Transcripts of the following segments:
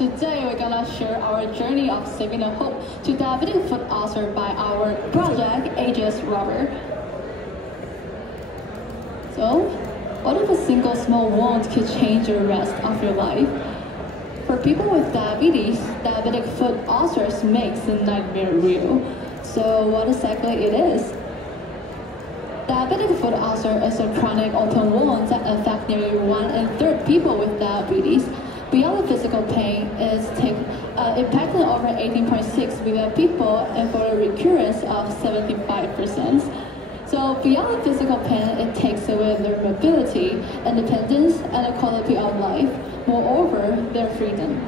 today we're gonna share our journey of saving a hope to diabetic foot ulcer by our project, iGEM Rubber. So, what if a single small wound could change the rest of your life? For people with diabetes, diabetic foot ulcers makes the nightmare real. So what exactly it is? Diabetic foot ulcer is a chronic open wound that affects nearly 1 in 3 people with diabetes. Beyond the physical pain, it's impacting over 18.6 million people and for a recurrence of 75%. So beyond the physical pain, it takes away their mobility, independence, and the quality of life. Moreover, their freedom.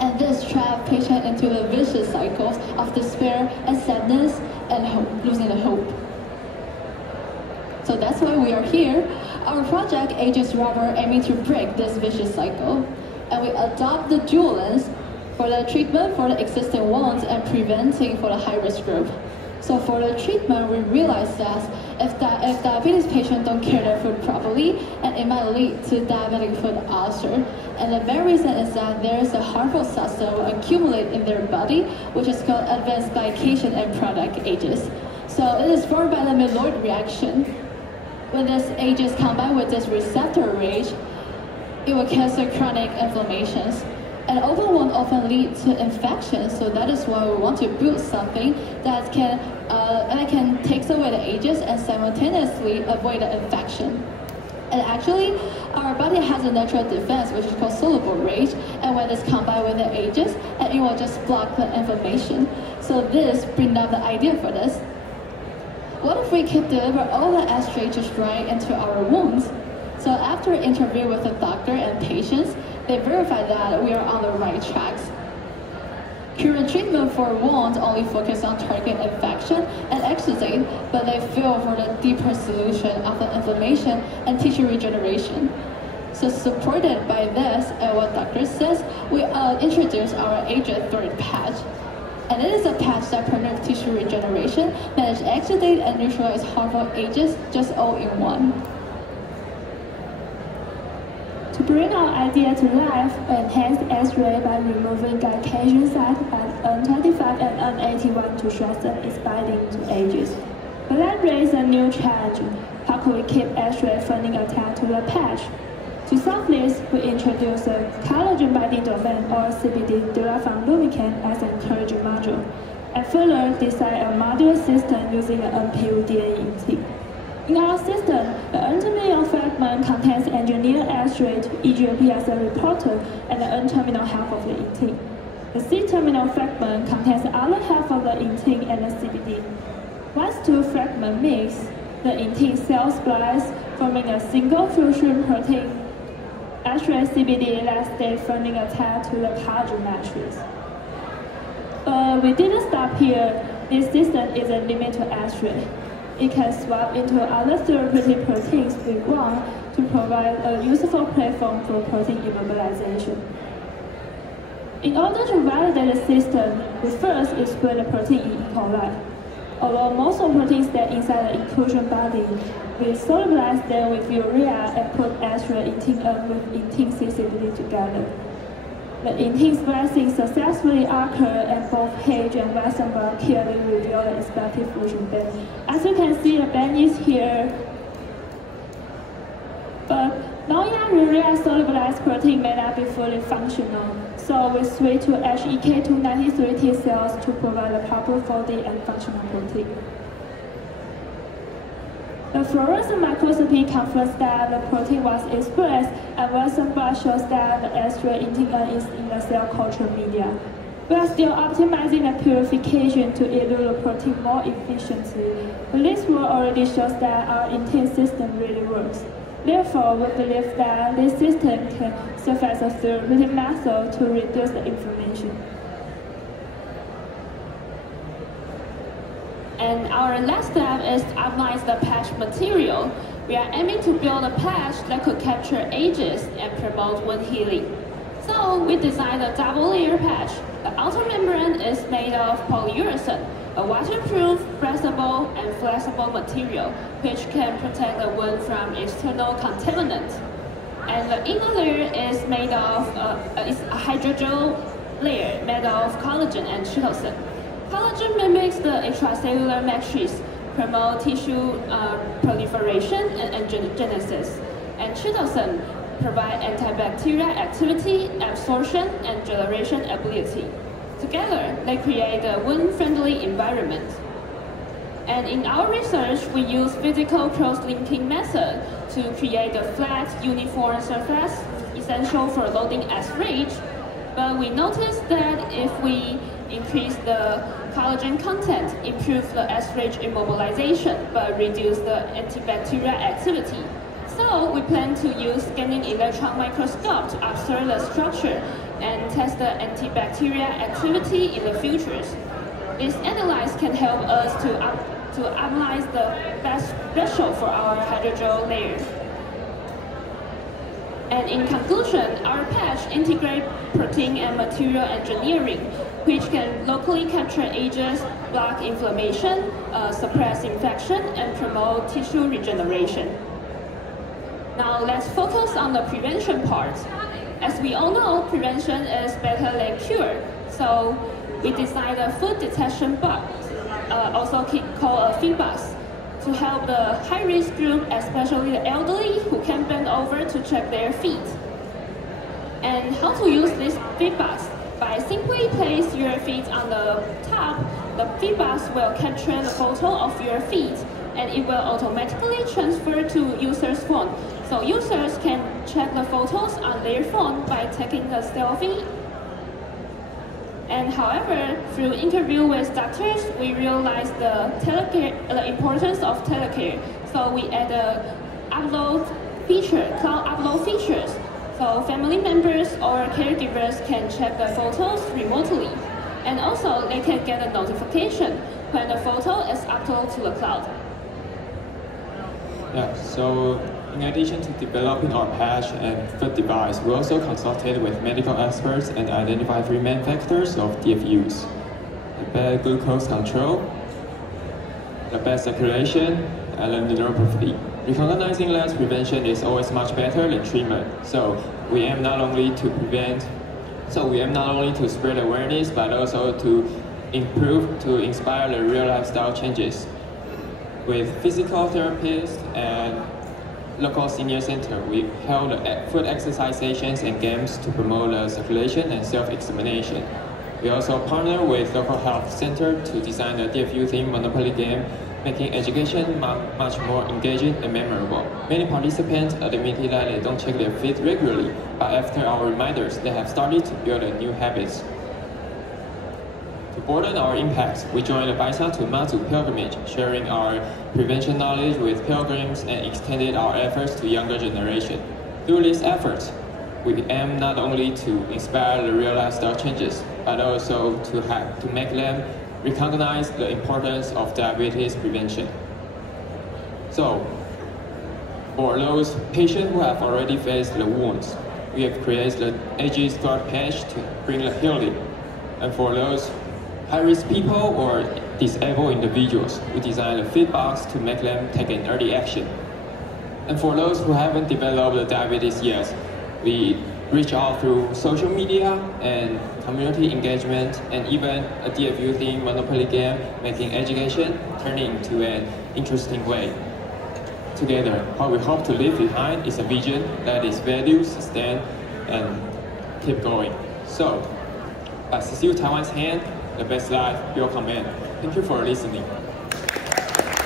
And this traps patients into the vicious cycles of despair and sadness and hope, losing the hope. So that's why we are here. Our project, iGEM Rubber, aiming to break this vicious cycle. And we adopt the dual lens for the treatment for the existing wounds and preventing for the high-risk group. So for the treatment, we realized that if diabetes patients don't care their food properly, and it might lead to diabetic foot ulcer. And the main reason is that there is a harmful substance that will accumulate in their body, which is called advanced glycation end product, AGEs. So it is formed by the myeloid reaction. When this AGEs combined with this receptor rage, it will cause chronic inflammations. And open wound often lead to infections, so that is why we want to build something that can take away the AGEs and simultaneously avoid the infection. And actually, our body has a natural defense, which is called soluble rage, and when it's combined with the AGEs, and it will just block the inflammation. So this brings up the idea for this. What if we could deliver all the S-ray just right into our wounds? So after interview with the doctor and patients, they verified that we are on the right tracks. Current treatment for wounds only focus on target infection and exudate, but they fail for the deeper solution of the inflammation and tissue regeneration. So supported by this and what doctor says, we introduce our iGEM third patch. And it is a patch that promotes tissue regeneration, manage exudate, and neutralize harmful AGEs just all in one. To bring our idea to life, we enhance X-ray by removing glycation sites at N25 and N81 to strengthen its binding to AGEs. But that raises a new challenge. How can we keep X-ray funding attached to the patch? To solve this, we introduce a collagen binding domain or CBD derived from lubricant as an encouraging module, and further design a modular system using an NPU DNA intake. In our system, the N-terminal fragment contains engineered X-ray to EGFP as a reporter and the N-terminal half of the intake. The C-terminal fragment contains the other half of the intake and the CBD. Once two fragments mix, the intake cells splice, forming a single fusion protein. X-ray CBD that stays firmly attached to the collagen matrix. But we didn't stop here. This system isn't limited to X-ray. It can swap into other therapeutic proteins we want to provide a useful platform for protein immobilization. In order to validate the system, we first explore the protein in E. coli. Although most of the proteins stay inside the inclusion body, we solubilize them with urea and put X-ray intake N with intake CCBD together. The intake splicing successfully occurred and both Page and Weissenberg clearly reveal the expected fusion band. As you can see, the band is here. But non-urea solubilized protein may not be fully functional, so we switch to HEK293 T cells to provide a proper folding and functional protein. The fluorescent microscopy confirms that the protein was expressed, and Weissenberg shows that the X-ray intake is in the cell culture media. We are still optimizing the purification to elude the protein more efficiently, but this work already shows that our intake system really works. Therefore, we believe that this system can serve as a therapeutic method to reduce the inflammation. And our last step is to optimize the patch material. We are aiming to build a patch that could capture AGEs and promote wound healing. So we designed a double-layer patch. The outer membrane is made of polyurethane, a waterproof, breathable, and flexible material which can protect the wound from external contaminants. And the inner layer is made of is a hydrogel layer made of collagen and chitosan. Collagen mimics the extracellular matrix, promote tissue proliferation and angiogenesis, and chitosan provide antibacterial activity, absorption, and generation ability. Together, they create a wound-friendly environment. And in our research, we use physical cross-linking method to create a flat, uniform surface essential for loading S-ridge. But we noticed that if we increase the collagen content, improve the S-ridge immobilization, but reduce the antibacterial activity. So we plan to use scanning electron microscope to observe the structure and test the antibacterial activity in the futures. This analysis can help us to analyze the best ratio for our hydrogel layer. And in conclusion, our patch integrates protein and material engineering, which can locally capture agents, block inflammation, suppress infection, and promote tissue regeneration. Now let's focus on the prevention part. As we all know, prevention is better than cure. So we designed a foot detection box, also called a feet box, to help the high-risk group, especially the elderly, who can bend over to check their feet. And how to use this feet box? By simply place your feet on the top, the feet box will capture the photo of your feet, and it will automatically transfer to user's phone. So users can check the photos on their phone by taking a selfie. And however, through interview with doctors, we realized the importance of telecare. So we added cloud upload features. So family members or caregivers can check the photos remotely. And also, they can get a notification when the photo is uploaded to the cloud. Yeah, so in addition to developing our patch and foot device, we also consulted with medical experts and identified 3 main factors of DFUs: the bad glucose control, the bad circulation, and the neuropathy. Recognizing that prevention is always much better than treatment. So we aim not only to spread awareness, but also to inspire the real lifestyle changes. With physical therapists and local senior center, we held foot exercise sessions and games to promote the circulation and self-examination. We also partner with local health center to design a DFU-themed Monopoly game, making education much more engaging and memorable. Many participants admitted that they don't check their feet regularly, but after our reminders, they have started to build new habits. To broaden our impact, we joined the Baisa to Matsu pilgrimage, sharing our prevention knowledge with pilgrims and extended our efforts to younger generation. Through these efforts, we aim not only to inspire the real lifestyle changes, but also to make them recognize the importance of diabetes prevention. So, for those patients who have already faced the wounds, we have created the iGEM Start patch to bring the healing. And for those high-risk people or disabled individuals, we designed a feed box to make them take an early action. And for those who haven't developed the diabetes yet, we reach out through social media and community engagement, and even a DFU-themed Monopoly game, making education turning into an interesting way. Together, what we hope to leave behind is a vision that is valued, sustained, and keep going. So, by CCU-Taiwan's hand, the best life will come in. Thank you for listening.